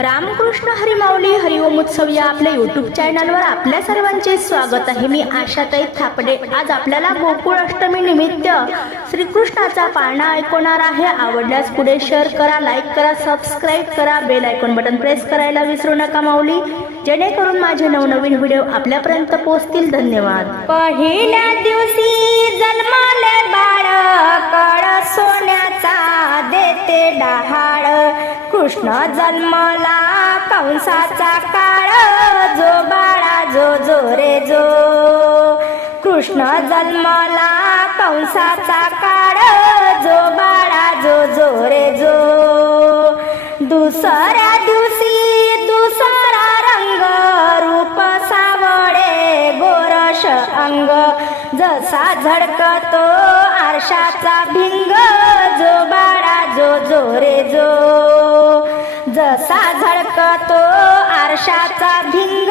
रामकृष्ण हरिमाऊली हरिओम उत्सव या आपल्या युट्यूब चॅनलवर आपल्या सर्वांचे स्वागत आहे मी आशाताई थापडे. आज आपल्याला गोकुळ अष्टमी निमित्त श्रीकृष्णाचा पाळणा ऐकवणार आहे. आवडल्यास पुढे शेअर करा लाईक करा सबस्क्राईब करा बेल आयकॉन बटन प्रेस करायला विसरू नका माऊली. जेणेकरून माझे नवनवीन व्हिडिओ आपल्यापर्यंत पोहोचतील. धन्यवाद. पहिल्या दिवशी जन्माले बाळ कृष्ण जन्मला कंसाचा काळ जो बाळा जो जो रे जो. कृष्ण जन्मला कंसाचा काळ जसा झडकतो आरशाचा भिंग जो बाळा जो जो रे जो. जसा झडकतो आरशाचा भिंग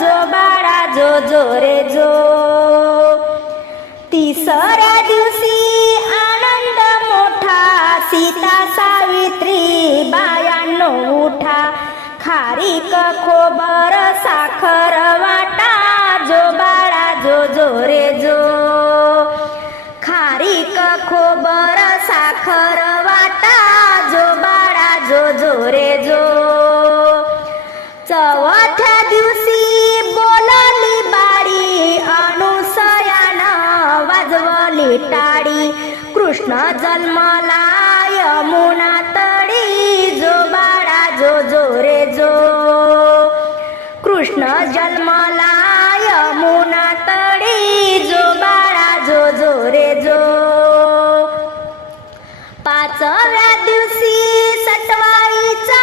जो बाळा जो जो रे जो. तिसऱ्या दिवशी आनंद मोठा सीता सावित्री बायांनो उठा. खारीक खोबा चौथ्या दिवशी बोलाली बारी अनुसयानं वाजवली टाळी. कृष्ण जन्मला यमुना तडी जो बाळा जो जो रे जो. कृष्ण जन्मला यमुना तडी जो बाळा जो जो रे जो. पाचव्या दिवशी सटवाईचा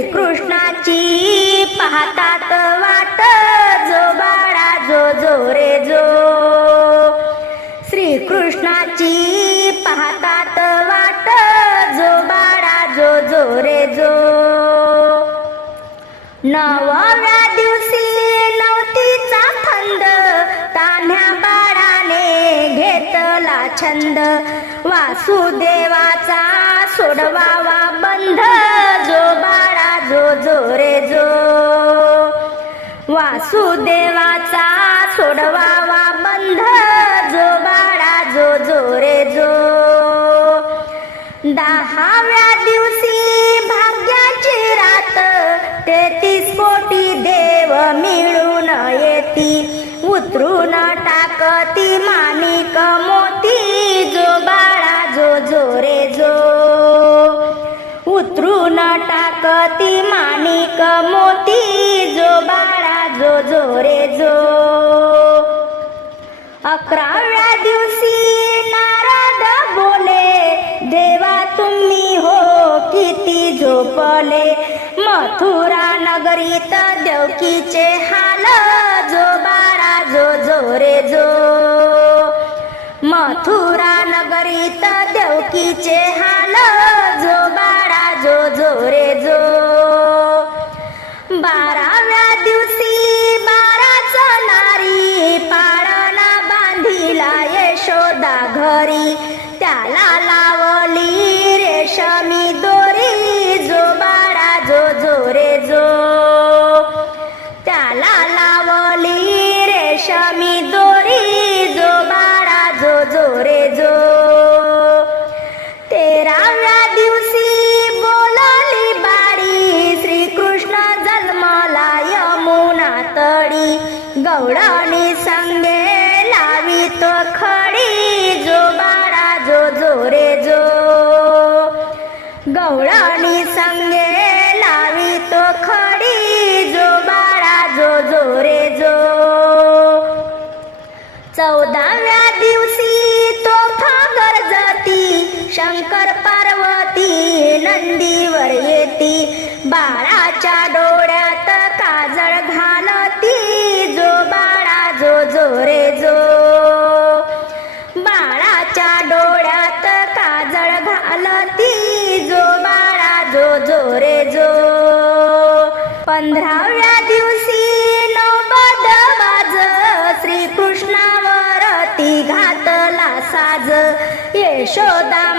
श्रीकृष्णाची पाहतात वाट जो बाळा जो जो रे जो. श्रीकृष्णाची पाहतात वाट जो बाळा जो जो रे जो. नवव्या दिवशी नवतीचा फंद तान्ह्या बाळाने घेतला छंद. वासुदेवाचा सोडवावा बंध जो बाळा जो रे जो. वासुदेवाचा सोडवावा बंध जो बाळा जो जो रे जो. दहाव्या दिवशी भाग्याची रात तेहतीस कोटी देव मिळून येती. उतरून टाकती माणिक मोती जो बाळा जो जो रे जो. उतरून टाकती मोती जो बाळा जो जो रे जो? अकराव्या दिवशी नारद बोले देवा तुम्ही हो किती झोपले? मथुरा नगरीत देवकीचे हाल जो बाळा जो जो रे जो? मथुरा नगरीत देवकीचे हाल घरी त्याला लावली रेशमी दोरी जो बाळा जो जो रे जो. त्याला लावली रेशमी दोरी जो बाळा जो जो रे जो. तेराव्या दिवशी बोलाली बाळी श्रीकृष्ण जन्माला यमुना तडी. गौडाने सांगे पार्वती नंदीवर येती. बाळाच्या डोळ्यात काजळ घालती. जो बाळा जो जो रे जो. बाळाच्या डोळ्यात काजळ घालती. जो बाळा जो जो रे जो. पंधराव्या दिवशी नोबद वाज. श्रीकृष्णावरती घातला साज. यशोदा